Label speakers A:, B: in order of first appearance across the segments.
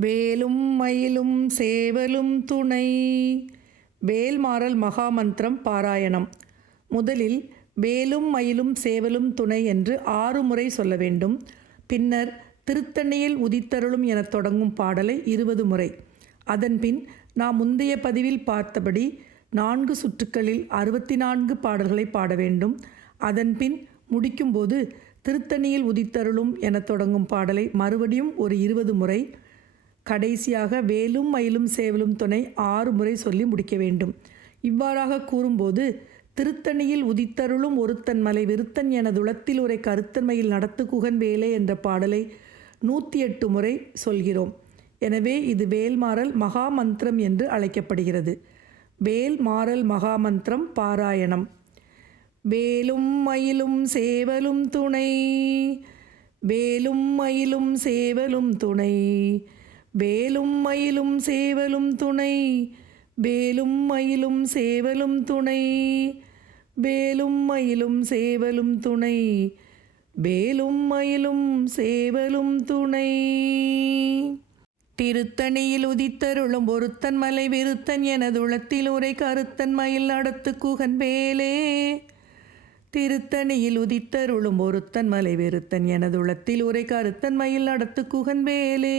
A: வேலும் மயிலும் சேவலும் துணை. வேல்மாறல் மகாமந்திரம் பாராயணம். முதலில் வேலும் மயிலும் சேவலும் துணை என்று ஆறு முறை சொல்ல வேண்டும். பின்னர் திருத்தணியில் உதித்தருளும் எனத் தொடங்கும் பாடலை இருபது முறை. அதன்பின் நாம் முந்தைய பதிவில் பார்த்தபடி நான்கு சுற்றுக்களில் அறுபத்தி நான்கு பாடல்களை பாட வேண்டும். அதன்பின் முடிக்கும்போது திருத்தணியில் உதித்தருளும் எனத் தொடங்கும் பாடலை மறுபடியும் ஒரு இருபது முறை கடைசியாக வேலும் மயிலும் சேவலும் துணை ஆறு முறை சொல்லி முடிக்க வேண்டும். இவ்வாறாக கூறும்போது திருத்தணியில் உதித்தருளும் ஒருத்தன் மலை விருத்தன் எனதுளத்தில் உரை கருத்தன்மையில் நடத்து குகன் வேலே என்ற பாடலை நூற்றி எட்டு முறை சொல்கிறோம். எனவே இது வேல்மாறல் மகாமந்திரம் என்று அழைக்கப்படுகிறது. வேல்மாறல் மகாமந்திரம் பாராயணம். வேலும் மயிலும் சேவலும் துணை. வேலும் மயிலும் சேவலும் துணை. வேலும் மயிலும் சேவலும் துணை வேலும் மயிலும் சேவலும் துணை வேலும் மயிலும் சேவலும் துணை வேலும் மயிலும் சேவலும் துணை. திருத்தணியில் உதித்தருளும் ஒருத்தன் மலை விருத்தன் எனதுளத்தில் உரை கருத்தன் மயில் நடத்து குகன் வேலே திருத்தணியில் உதித்தருளும் ஒருத்தன் மலை வெறுத்தன் எனதுளத்தில் உரை கருத்தன் மயில் நடத்து குகன் வேலே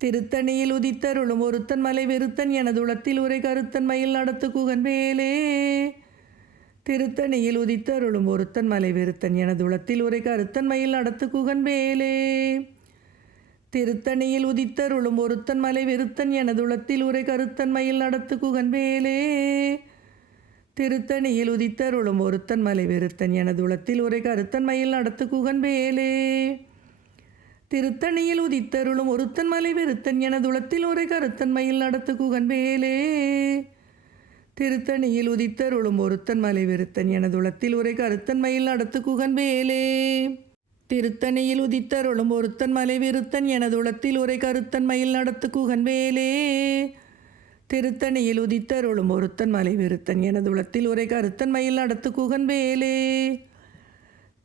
A: திருத்தணியில் உதித்தருளும் ஒருத்தன் மலை வெறுத்தன் எனது உளத்தில் உரை கருத்தன் மயில் நடத்து குகன் வேலே திருத்தணியில் உதித்தருளும் ஒருத்தன் மலை வெறுத்தன் எனது உளத்தில் உரை கருத்தன் மயில் நடத்து குகன் வேலே திருத்தணியில் உதித்தருளும் ஒருத்தன் மலை வெறுத்தன் எனது உளத்தில் உரை கருத்தன் மயில் நடத்து குகன் வேலே திருத்தணியில் உதித்தருளும் ஒருத்தன் மலை வெறுத்தன் எனது உளத்தில் உரை கருத்தன் மயில் நடத்து குகன் வேலே திருத்தணியில் உதித்தருளும் ஒருத்தன் மலை வெறுத்தன் எனதுளத்தில் உரை கருத்தன் மயில் நடத்து குகன் வேலே திருத்தணியில் உதித்தருளும் ஒருத்தன் மலை வெறுத்தன் எனதுளத்தில் உரை கருத்தன் மயில் நடத்து குகன் வேலே திருத்தணியில் உதித்தருளும் ஒருத்தன் மலை விருத்தன் எனதுளத்தில் உரை கருத்தன் மயில் நடத்து குகன் வேலே திருத்தணியில் உதித்தருளும் ஒருத்தன் மலை விருத்தன் எனதுளத்தில் உரை கருத்தன் மயில் நடத்து குகன் வேலே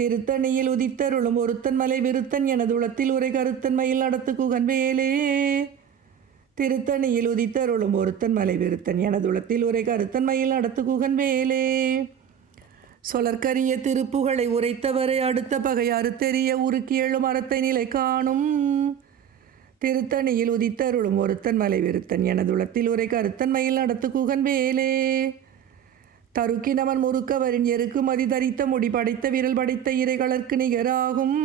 A: திருத்தணியில் உதித்தருளும் ஒருத்தன் மலை விருத்தன் எனதுளத்தில் உரை கருத்தன் மயில் நடத்து குகன் வேலே திருத்தணியில் உதித்தருளும் ஒருத்தன் மலை விருத்தன் எனதுளத்தில் உரை கருத்தன் மயில் நடத்து குகன் வேலே சொலற்கரிய திருப்புகளை உரைத்தவரை அடுத்த பகை அறுத்தெறிய உருக்கி எழும் அறத்தை நிலை காணும். திருத்தணியில் உதித்தருளும் ஒருத்தன் மலை விருத்தன் எனதுளத்தில் உரை கருத்தன் மயில் நடத்து குகன் வேலே தருக்கினவன் முறுக்கவரின் எருக்கு மதி தரித்த முடி படைத்த விரல் படைத்த இறைகளற்கு நிகராகும்.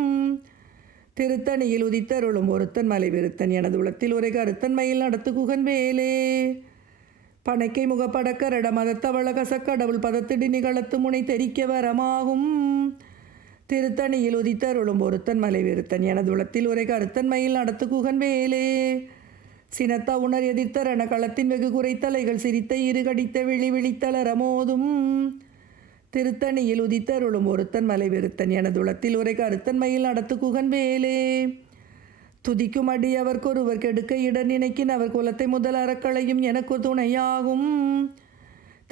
A: திருத்தணியில் உதித்தருளும் ஒருத்தன் மலை விருத்தன் எனது உளத்தில் உரை கருத்தன் மயில் நடத்து குகன் வேலே. பனைக்கை முகப்படக்கரட மதத்தவள கசக்கடவுள் பதத்திடி நிகழத்து முனை தெரிக்க வரமாகும். திருத்தணியில் உதித்தருளும் ஒருத்தன் மலை விருத்தன் எனது உளத்தில் உரை கருத்தன் மயில் நடத்து குகன் வேலே. சினத்த உணர் எதிர்த்தரண களத்தின் வெகு குறைத்தலைகள் சிரித்த இருகடித்த விழி விழித்தளரமோதும் திருத்தணியில் உதித்தருளும் ஒருத்தன் மலை வெறுத்தன் எனதுளத்தில் உரை கருத்தன் மயில் நடத்து குகன் வேலே துதிக்கும் அடி அவர்க்கொருவர் கெடுக்க இட நினைக்கின் அவர் குலத்தை முதல் அறக்களையும் எனக்கு துணையாகும்.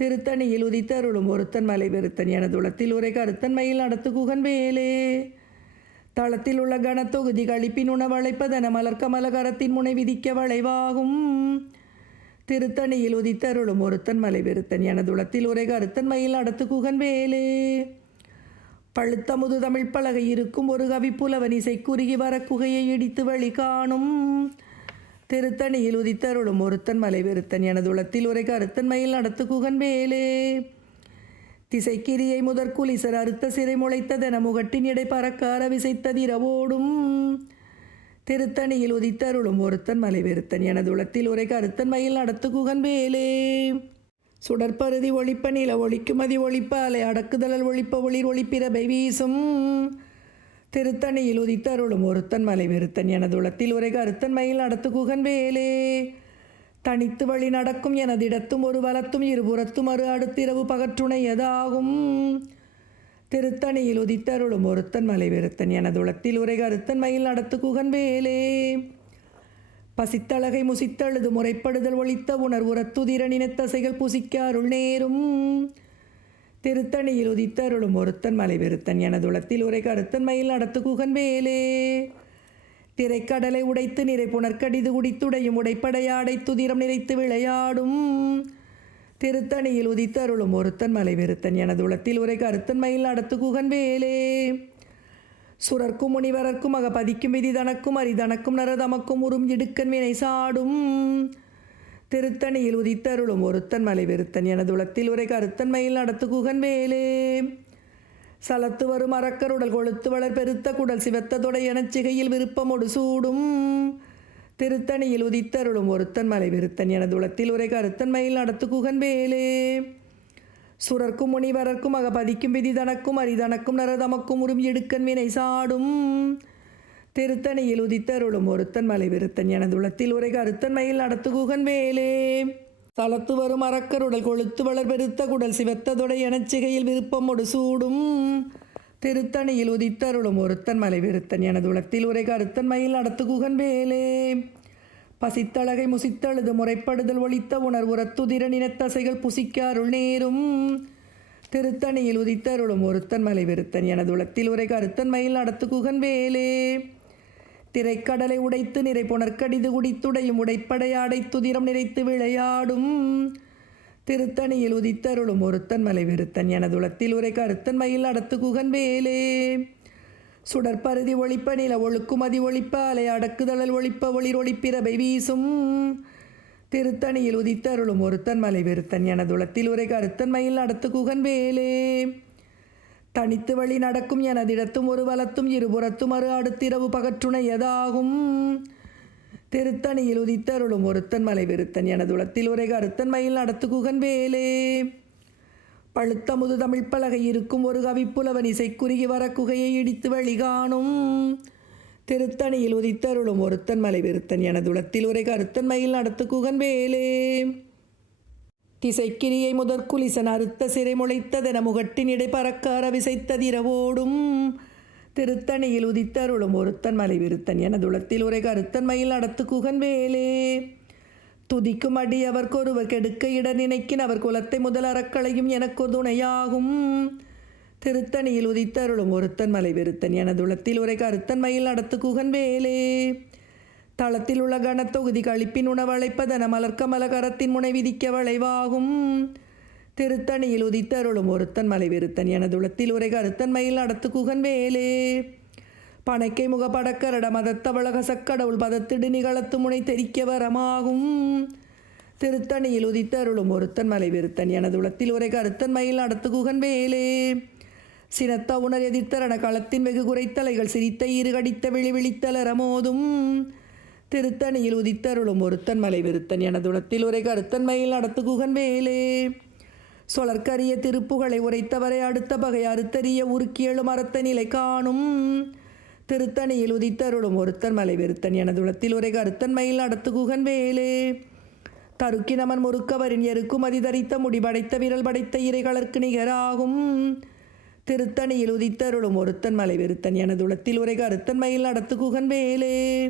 A: திருத்தணியில் உதித்தருளும் ஒருத்தன் மலை பெருத்தன் எனதுளத்தில் உரை கருத்தன் மயில் நடத்து குகன் வேலே தளத்தில் உள்ள கனத்தொகுதி கழிப்பின் உணவழைப்பதன மலர் கரத்தின் முனை விதிக்க வளைவாகும். திருத்தணியில் உதித்தருளும் ஒருத்தன் மலை பெருத்தன் எனதுளத்தில் உரை கருத்தன் மயில் நடத்து குகன் வேலே. பழுத்த முது தமிழ் பலகை இருக்கும் ஒரு கவிப்புலவன் இசை குறுகி வர குகையை இடித்து வழி காணும். திருத்தணியில் உதித்தருளும் ஒருத்தன் மலை வெறுத்தன் எனதுளத்தில் உரை கருத்தன் மயில் நடத்து குகன் வேலே. திசைக்கிரியை முதற் குலிசர் அறுத்த சிறை முளைத்ததென முகட்டின் இடை பறக்கார விசைத்ததிரவோடும் திருத்தணியில் உதித்தருளும் ஒருத்தன் மலைவெருத்தன் எனதுளத்தில் உரை கருத்தன் மயில் நடத்து குகன் வேலே சுடற்பருதி ஒளிப்ப நில ஒளிக்குமதி ஒழிப்ப அலை அடக்குதலல் ஒளிப்ப ஒளிர் ஒளிப்பிரபை வீசும். திருத்தணியில் உதித்தருளும் ஒருத்தன் மலை வெறுத்தன் எனதுளத்தில் உரை கருத்தன் மயில் நடத்து குகன் வேலே தனித்து வழி நடக்கும் எனதிடத்தும் ஒரு வலத்தும் இருபுறத்தும் அரு அடுத்திரவு பகற்றுணையதாகும் திருத்தணியில் உதித்தருளும் ஒருத்தன் மலை வெறுத்தன் எனதுளத்தில் உரை கருத்தன் மயில் நடத்து குகன் வேலே. பசித்தழகை முசித்தழுது முறைப்படுதல் ஒழித்த உணர்வுறத்துதிர நினைத்தசைகள் புசிக்க அருள் நேரும். திருத்தணியில் உதித்தருளும் ஒருத்தன் மலை வெறுத்தன் எனதுளத்தில் உரை கருத்தன் மயில் நடத்து குகன் வேலே. திரைக்கடலை உடைத்து நிறை புனர்க்கடிது குடித்துடையும் உடைப்படையாடை துதிரம் நிறைத்து விளையாடும். திருத்தணியில் உதித்தருளும் ஒருத்தன் மலை வெறுத்தன் எனதுளத்தில் உரை கருத்தன் மயில் நடத்து குகன் வேலே. சுரர்க்கும் முனிவரர்க்கும் அகபதிக்கும் விதி தனக்கும் அரிதனக்கும் நரதமக்கும் உறும் இடுக்கன் வினை சாடும். திருத்தணியில் உதித்தருளும் ஒருத்தன் மலை வெறுத்தன் எனதுளத்தில் உரை கருத்தன் மயில் நடத்து குகன் வேலே. சலத்து வரும் அறக்கருடல் கொழுத்து வளர் பெருத்த குடல் சிவத்ததொடை எனச்சிகையில் விருப்பமொடு சூடும். திருத்தணியில் உதித்தருளும் ஒருத்தன் மலை எனது குளத்தில் உரை கருத்தன் மயில் நடத்து குகன் வேலே. சுரர்க்கும் முனிவரர்க்கும் அகபதிக்கும் விதி தனக்கும் அரிதனக்கும் நரதமக்கும் உரும் இடுக்கன் வினை சாடும். திருத்தணியில் உதித்தருளும் ஒருத்தன் மலை விருத்தன் எனதுளத்தில் உரை கருத்தன் மயில் நடத்து குகன் வேலே. தளத்து வரும் அரக்கருடல் கொழுத்து வளர் பெருத்த குடல் சிவத்ததொடை எனச்சிகையில் விருப்பமொடு சூடும். திருத்தணியில் உதித்தருளும் ஒருத்தன் மலை விருத்தன் எனதுளத்தில் உரை கருத்தன் மயில் நடத்து குகன் வேலே. பசித்தழகை முசித்தழுது முறைப்படுதல் ஒழித்த உணர்வுறத்துதிர நினைத்தசைகள் புசிக்க அருள் நேரும். திருத்தணியில் உதித்தருளும் ஒருத்தன் மலை எனது உளத்தில் உரை கருத்தன் மயில் நடத்து குகன் வேலே. திரைக்கடலை உடைத்து நிறை புனர்க்கடிது குடித்துடையும் உடைப்படையாடை துதிரம் நிறைத்து விளையாடும். திருத்தணியில் உதித்தருளும் ஒருத்தன் மலை வெறுத்தன் எனதுளத்தில் உரை கருத்தன் மயில் நடத்து குகன் வேலே சுடற்பருதி ஒளிப்ப நில ஒழுக்குமதி ஒளிப்ப அலை அடக்குதழல் ஒளிப்ப ஒளிர் ஒளிப்பிரபை வீசும். திருத்தணியில் உதித்தருளும் ஒருத்தன் மலை வெறுத்தன் எனதுளத்தில் உரை கருத்தன் மயில் நடத்து குகன் வேலே தனித்து வழி நடக்கும் எனதிடத்தும் ஒரு வலத்தும் இருபுறத்தும் அறு அடுத்திரவு பகற்றுணையதாகும் திருத்தணியில் உதித்தருளும் ஒருத்தன் மலை வெறுத்தன் எனதுளத்தில் உரை கருத்தன் மயில் நடத்து குகன் வேலே. பழுத்த முது தமிழ் பலகை இருக்கும் ஒரு கவிப்புலவன் இசைக்குறுகி வர குகையை இடித்து வழி காணும் திருத்தணியில் உதித்தருளும் ஒருத்தன் மலை வெறுத்தன் எனதுளத்தில் உரை கருத்தன் மயில் நடத்து குகன் வேலே. திசைக்கிரியை முதற்குலிசன் அறுத்த சிறை முளைத்ததென முகட்டின் இடை பறக்கார விசைத்ததிரவோடும். திருத்தணியில் உதித்தருளும் ஒருத்தன் மலை விருத்தன் எனதுளத்தில் உரை கருத்தன் மயில் நடத்து குகன் வேலே. துதிக்கும் அடி அவர்க்கொருவர் கெடுக்க இட நினைக்கின் அவர் குலத்தை முதல் அறக்களையும் எனக்கு துணையாகும். திருத்தணியில் உதித்தருளும் ஒருத்தன் மலை விருத்தன் என துளத்தில் உரை கருத்தன் மயில் நடத்து குகன் வேலே. தளத்தில் உள்ள கனத்தொகுதி கழிப்பின் உணவழைப்பதன மலர்க்கமல கரத்தின் முனை விதிக்க வளைவாகும். திருத்தணியில் உதித்தருளும் ஒருத்தன் மலை வெறுத்தன் எனதுளத்தில் உரை கருத்தன் மயில் நடத்து குகன் வேலே. பனைக்கை முகப்படக்கரட மதத்தவளக சக்கடவுள் பதத்திடு நிகழத்து முனை தெரிக்க வரமாகும். திருத்தணியில் உதித்தருளும் ஒருத்தன் மலை வெறுத்தன் எனதுளத்தில் உரை கருத்தன் மயில் நடத்து குகன் வேலே. சினத்த உணர் எதிர்த்தரண களத்தின் வெகு குறைத்தலைகள் சிரித்த இருகடித்த விழி விழித்தலரமோதும் திருத்தணியில் உதித்தருளும் ஒருத்தன் மலை விருத்தன் எனதுணத்தில் உரை கருத்தன் மயில் நடத்து குகன் வேலே. சொலற்கரிய திருப்புகளை உரைத்தவரை அடுத்த பகை அறுத்தறிய உருக்கியலும் அறத்த நிலை காணும். திருத்தணியில் உதித்தருளும் ஒருத்தன் மலை விருத்தன் எனதுளத்தில் உரை கருத்தன்மையில் நடத்து குகன் வேலே. தருக்கினமன் முறுக்கவரின் எருக்கும் அதிதரித்த முடிபடைத்த விரல் படைத்த இறைகளற்கு நிகராகும். திருத்தணியில் உதித்தருளும் ஒருத்தன் மலை வெறுத்தன் எனதுளத்தில் உரை கருத்தன்மையில் நடத்து குகன் வேலே.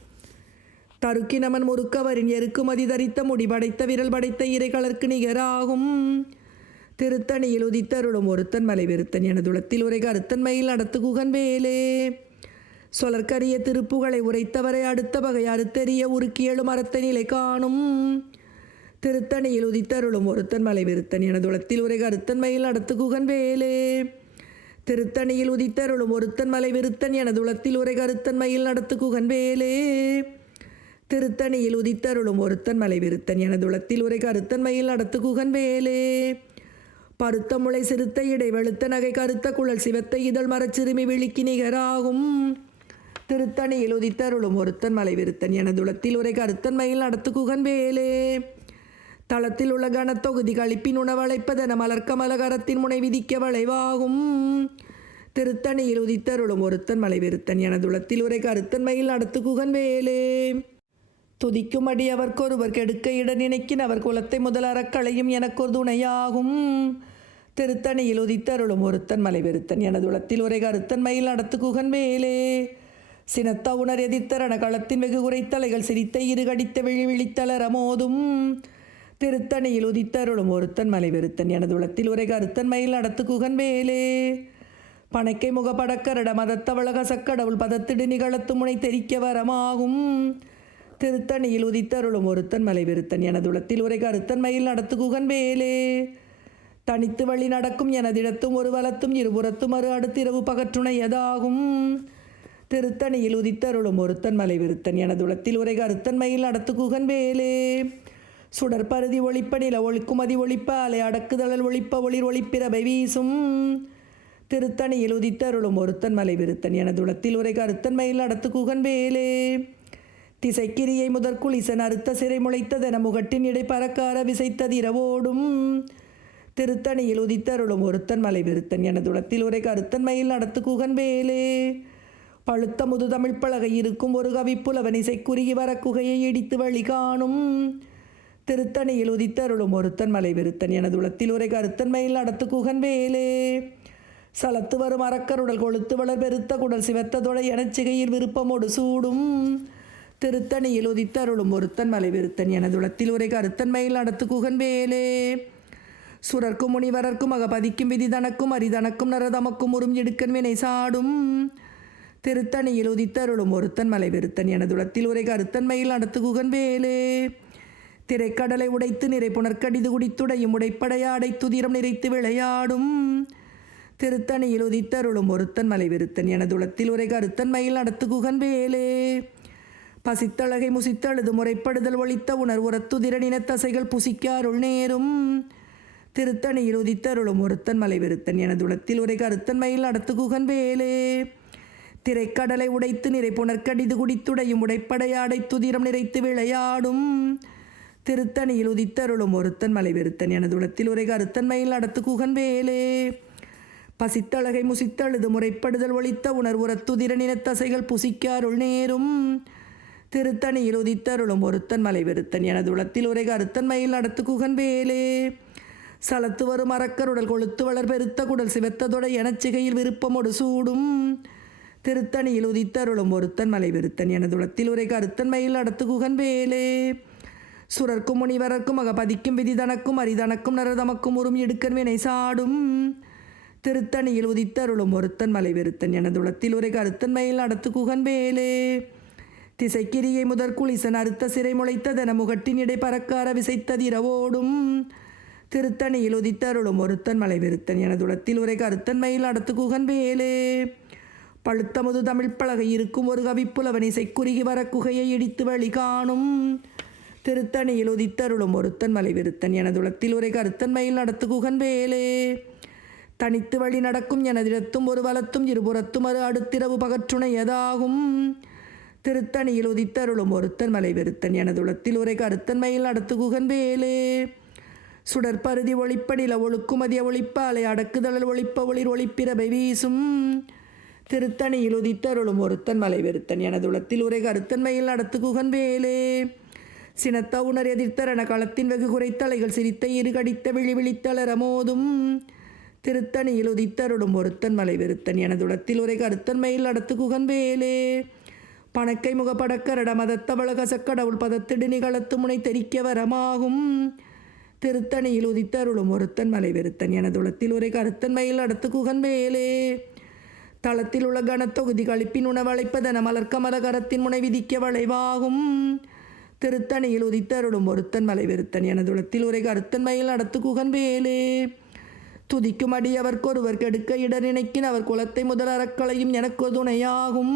A: தருக்கினமன் முறுக்கவரின் எருக்குமதி தரித்த முடி படைத்த விரல் படைத்த இறைகளற்கு நிகராகும். திருத்தணியில் உதித்தருளும் ஒருத்தன் மலை விருத்தன் எனதுளத்தில் உரை கருத்தன் மயில் நடத்து குகன் வேலே சொலற்கரிய திருப்புகளை உரைத்தவரை அடுத்த வகை அறுத்தெறிய உருக்கியலும் அறத்த நிலை காணும். திருத்தணியில் உதித்தருளும் ஒருத்தன் மலை விருத்தன் எனதுளத்தில் உரை கருத்தன் மயில் நடத்து குகன் வேலே திருத்தணியில் உதித்தருளும் ஒருத்தன் மலை விருத்தன் எனதுளத்தில் உரை கருத்தன் மயில் நடத்து குகன் வேலே திருத்தணியில் உதித்தருளும் ஒருத்தன் மலை விருத்தன் எனதுளத்தில் உரை கருத்தன் மயில் நடத்து குகன் வேலே. பருத்த முளை சிறுத்த இடை வெளுத்த நகை கருத்த குழல் சிவத்த இதழ் மரச்சிறுமி விழிக்கு நிகராகும். திருத்தணியில் உதித்தருளும் ஒருத்தன் மலை விருத்தன் எனதுளத்தில் உரை கருத்தன் மயில் நடத்து குகன் வேலே. தளத்தில் உள்ள கனத்தொகுதி கழிப்பின் உணவழைப்பதென மலர்க்க மலகரத்தின் முனை விதிக்க வளைவாகும். திருத்தணியில் உதித்தருளும் ஒருத்தன் மலை விருத்தன் எனதுளத்தில் உரை கருத்தன் மயில் நடத்து குகன் வேலே. துதிக்கும் அடி அவர்க்கொருவர் கெடுக்க இட நினைக்கின் அவர் குலத்தை முதல் அறக்களையும் எனக்கொரு துணையாகும். திருத்தணியில் உதித்தருளும் ஒருத்தன் மலை எனது உளத்தில் உரை கருத்தன் மயில் நடத்து குகன் வேலே சினத்த உணர் எதிர்த்தரண களத்தின் வெகு குறைத்தலைகள் சிரித்த இருகடித்த விழி விழித்தளர மோதும் திருத்தணியில் உதித்தருளும் ஒருத்தன் மலைவெருத்தன் எனது உளத்தில் உரை கருத்தன் மயில் நடத்து குகன் வேலே பனைக்கை முகப்படக்கரட மதத்தவளக சக்கடவுள் பதத்திடு நிகழத்து முனை தெரிக்க வரமாகும். திருத்தணியில் உதித்தருளும் ஒருத்தன் மலை விருத்தன் எனதுளத்தில் உரை கருத்தன்மையில் நடத்து குகன் வேலே தனித்து வழி நடக்கும் எனதிடத்தும் ஒரு வலத்தும் இருபுறத்தும் மறு அடுத்திரவு பகற்றுணை எதாகும். திருத்தணியில் உதித்தருளும் ஒருத்தன் மலை விருத்தன் எனதுளத்தில் உரை கருத்தன்மையில் நடத்து குகன் வேலே சுடற்பருதி ஒளிப்ப நில ஒழிக்குமதி ஒழிப்ப அலை அடக்குதழல் ஒளிப்ப ஒளிர் ஒளிப்பிறவை வீசும். திருத்தணியில் உதித்தருளும் ஒருத்தன் மலை விருத்தன் எனதுளத்தில் உரை கருத்தன்மையில் நடத்து குகன் வேலே திசைக்கிரியை முதற்குளிசன் அறுத்த சிறை முளைத்ததென முகட்டின் இடை பறக்கார விசைத்ததிரவோடும் திருத்தணியில் உதித்தருளும் ஒருத்தன் மலை விருத்தன் எனதுளத்தில் உரை கருத்தன் மயில் நடத்து குகன் வேலே. பழுத்த முது தமிழ் பலகை இருக்கும் ஒரு கவிப்புலவன் இசைக்குறுகி வர குகையை இடித்து வழி காணும். திருத்தணியில் உதித்தருளும் ஒருத்தன் மலை விருத்தன் எனதுளத்தில் உரை கருத்தன் மயில் நடத்து குகன் வேலே. சலத்து வரும் அறக்கருடல் கொளுத்து வளர் பெருத்த குடல் சிவத்த தொடை எனச்சிகையில் விருப்பமோடு சூடும். திருத்தணியில் உதித்தருளும் ஒருத்தன் மலை விருத்தன் எனதுளத்தில் உரை கருத்தன் மயில் நடத்து குகன்வேலே சுரர்க்கும் முனிவரர்க்கும் அகபதிக்கும் விதி தனக்கும் அரிதனக்கும் நரதமக்கும் உறும் இடுக்கன் வினை சாடும். திருத்தணியில் உதித்தருளும் ஒருத்தன் மலை விருத்தன் எனதுளத்தில் உரை கருத்தன் மயில் நடத்து குகன்வேலே திரைக்கடலை உடைத்து நிறை புனர்க்கடிது குடித்துடையும் உடைப்படையாடை துதிரம் நிறைத்து விளையாடும். திருத்தணியில் உதித்தருளும் ஒருத்தன் மலை விருத்தன் எனதுளத்தில் உரை கருத்தன் மயில் நடத்து குகன் வேலே. பசித்தழகை முசித்தழுது முறைப்படுதல் ஒழித்த உணர் உரத்துதிரனின தசைகள் புசிக்காருள் நேரும். திருத்தணியில் உதித்தருளும் ஒருத்தன் மலைவிருத்தன் விருத்தன் எனதுளத்தில் உரை கருத்தன் மயில் நடத்து குகன் வேலே. திரைக்கடலை உடைத்து நிறை புனர்க்கடிது குடித்துடையும் உடைப்படையாடை துதிரம் நிறைத்து விளையாடும். திருத்தணியில் உதித்தருளும் ஒருத்தன் மலைவிருத்தன் எனதுளத்தில் உரை கருத்தன் மயில் நடத்து குகன் வேலே. பசித்தழகை முசித்தழுது முறைப்படுதல் ஒழித்த உணர் உரத்துதிரனின தசைகள் புசிக்காருள் நேரும். திருத்தணியில் உதித்தருளும் ஒருத்தன் மலை விருத்தன் எனதுளத்தில் உரை கருத்தன்மையில் நடத்து குகன் வேலே. சலத்து வரும் அறக்கருடல் கொளுத்து வளர் பெருத்த குடல் சிவத்ததொட எனச்சிகையில் விருப்பமோடு சூடும். திருத்தணியில் உதித்தருளும் ஒருத்தன் மலை விருத்தன் எனதுளத்தில் உரை கருத்தன்மையில் நடத்து குகன் வேலே. சுரர்க்கும் முனிவரர்க்கும் அகபதிக்கும் விதி தனக்கும் அரிதனக்கும் நரதமக்கும் உறும் இடுக்கன் வினை சாடும். திருத்தணியில் உதித்தருளும் ஒருத்தன் மலை விருத்தன் எனதுளத்தில் உரை கருத்தன்மையில் நடத்து குகன் வேலே. திசைக்கிரியை முதற்குளிசன் அறுத்த சிறை முளைத்ததென முகட்டின் இடை பறக்கார விசைத்ததிரவோடும் திருத்தணியில் உதித்தருளும் ஒருத்தன் மலை விருத்தன் எனதுளத்தில் உரை கருத்தன் மயில் நடத்து குகன் வேலே. பழுத்தமுது தமிழ் பலகை இருக்கும் ஒரு கவிப்புலவன் இசைக்குறுகி வர குகையை இடித்து வழி காணும். திருத்தணியில் உதித்தருளும் ஒருத்தன் மலைவிருத்தன் எனதுளத்தில் உரை கருத்தன் மயில் நடத்து குகன் வேலே. தனித்து வழி நடக்கும் எனதிடத்தும் ஒரு வலத்தும் இருபுறத்தும் அது அடுத்திரவு பகற்றுணையதாகும் திருத்தணியில் உதித்தருளும் ஒருத்தன் மலை வெறுத்தன் எனதுளத்தில் உரை கருத்தன்மையில் நடத்து குகன் வேலே. சுடற்பருதி ஒளிப்படில ஒழுக்குமதிய ஒளிப்பலை அடக்குதழல் ஒளிப்ப ஒளிர் ஒளிப்பிறவை வீசும். திருத்தணியில் உதித்தருளும் ஒருத்தன் மலை வெறுத்தன் எனதுளத்தில் உரை கருத்தன்மையில் நடத்து குகன் வேலே. சினத்த உணர் எதிர்த்தரண களத்தின் வெகு குறைத்தலைகள் சிரித்த இரு கடித்த விழி விழித்தளர மோதும். திருத்தணியில் உதித்தருளும் ஒருத்தன் மலை வெறுத்தன் எனதுளத்தில் உரை கருத்தன்மையில் நடத்து குகன் வேலே. பணக்கை முகப்படக்கரட மதத்தவள கசக்கடவுள் பதத்திடு நிகழத்து முனை தெரிக்க வரமாகும். திருத்தணியில் உதித்தருளும் ஒருத்தன் மலை வெறுத்தன் எனதுளத்தில் உரை கருத்தன்மையில் அடுத்து குகன் வேலே தளத்தில் உள்ள கனத்தொகுதி கழிப்பின் உணவழைப்பதன மலர்க்கமல கரத்தின் முனை விதிக்க வளைவாகும். திருத்தணியில் உதித்தருளும் ஒருத்தன் மலை வெறுத்தன் எனதுளத்தில் உரை கருத்தன்மையில் அடுத்து குகன் வேலே துதிக்கும் அடியவர்க்கொருவர் கெடுக்க இடர் நினைக்கின் அவர் குலத்தை முதல் அறக்களையும் எனக்கு துணையாகும்.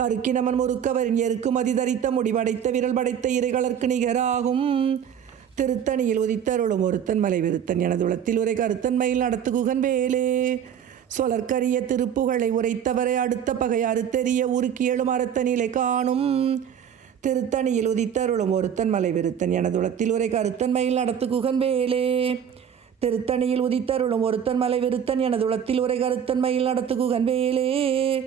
A: தருக்கினமன் முறுக்கவரின் எருக்குமதி தரித்த முடிவடைத்த விரல் படைத்த இறைகளற்கு நிகராகும். திருத்தணியில் உதித்தருளும் ஒருத்தன் மலை எனது உளத்தில் உரை கருத்தன்மையில் நடத்து குகன் வேலே. சொலற்கரிய திருப்புகழை உரைத்தவரை அடுத்த பகை அறுத்தெறிய உருக்கி எழும் அறுத்த நிலை காணும். திருத்தணியில் உதித்தருளும் ஒருத்தன் மலை எனது உளத்தில் உரை கருத்தன்மையில் நடத்து குகன் வேலே. திருத்தணியில் உதித்தருளும் ஒருத்தன் மலை வெறுத்தன் எனதுளத்தில் உரை கருத்தன்மையில் நடத்து குகன் வேலே.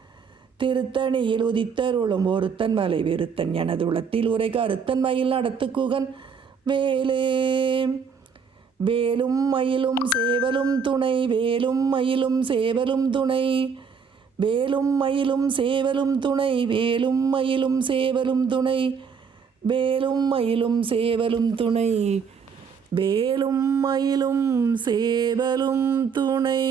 A: திருத்தணியில் உதித்தருளும் ஒருத்தன் மலை விருத்தன் உரைக அறுத்தன் மயில் நடத்து குகன். வேலே வேலும் மயிலும் சேவலும் துணை வேலும் மயிலும் சேவலும் துணை. வேலும் மயிலும் சேவலும் துணை வேலும் மயிலும் சேவலும் துணை. வேலும் மயிலும் சேவலும் துணை வேலும் மயிலும் சேவலும் துணை.